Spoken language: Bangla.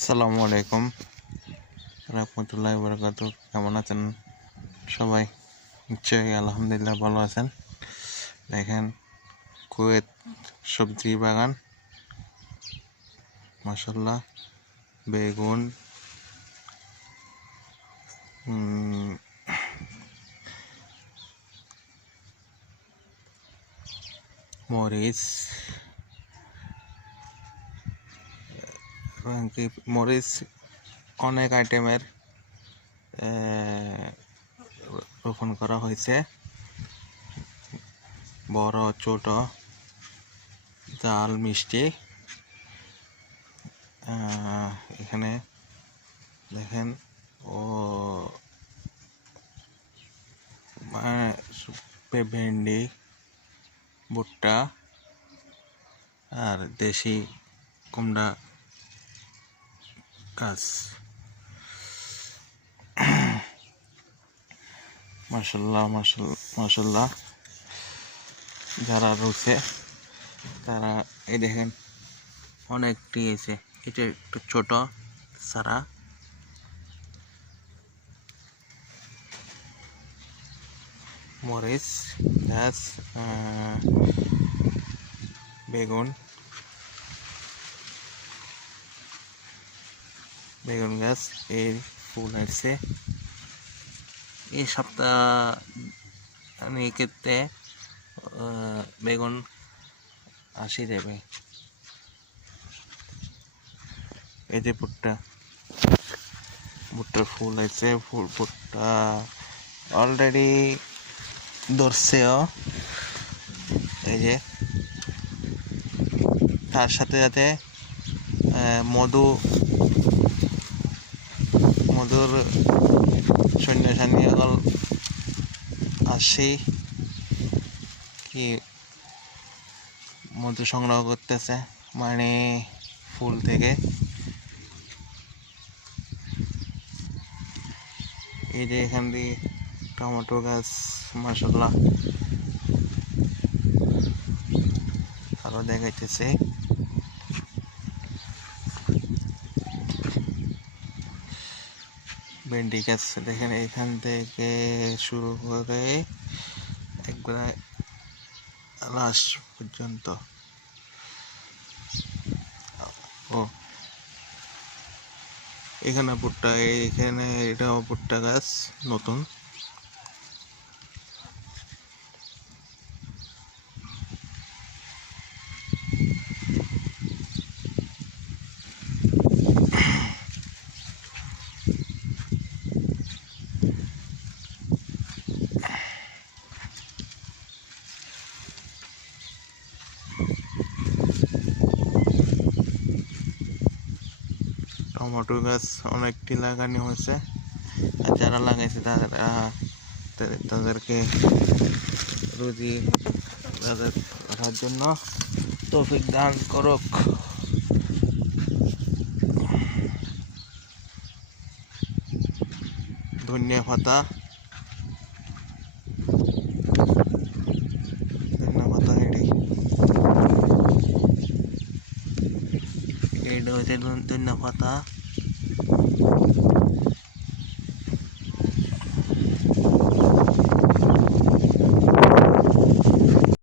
আসসালামু আলাইকুম রহমতুল্লাহি ওয়া বারাকাতুহু। কেমন আছেন সবাই? নিশ্চয়ই আলহামদুলিল্লাহ ভালো আছেন। দেখেন কুয়েত সবজি বাগান, মাশাআল্লাহ। বেগুন, মরিচ, মরিচ অনেক আইটেমের রোপণ করা হয়েছে, বড় ছোট, জাল মিষ্টি। এখানে দেখেন ভেন্ডি, ভুট্টা আর দেশি কুমড়া গাছ। মাশাআল্লাহ মাশাআল্লাহ। যারা রয়েছে তারা এই দেখেন অনেকটি আছে। এটা একটু ছোট সারা, মরিচ গাছ, বেগুন গাছ। এই ফুল আসছে এই সপ্তাহ। ক্ষেত্রে বেগুন 80 দেবে। এই যে ভুট্টার ফুল আছে, ভুট্টা অলরেডি ধরছেও। এই যে তার সাথে সাথে মধুর সৈন্যসানী আসি কি মধু সংগ্রহ করতেছে, মানে ফুল থেকে। এই যে এখান দিয়ে টমেটো গাছ, মাশাআল্লাহ। আরো দেখাইতেছে ভেন্ডি গাছ। দেখেন এখান থেকে শুরু করে একবারে লাস্ট পর্যন্ত। এখানে ভুট্টা, এখানে এটাও ভুট্টা গাছ নতুন। টমেটো গাছ অনেকটি লাগানো হয়েছে, আর যারা লাগাইছে তাদেরকে রুজি রাখার জন্য তৌফিক দান করুক। ধনিয়া পাতা এটা হচ্ছে ধনিয়া পাতা।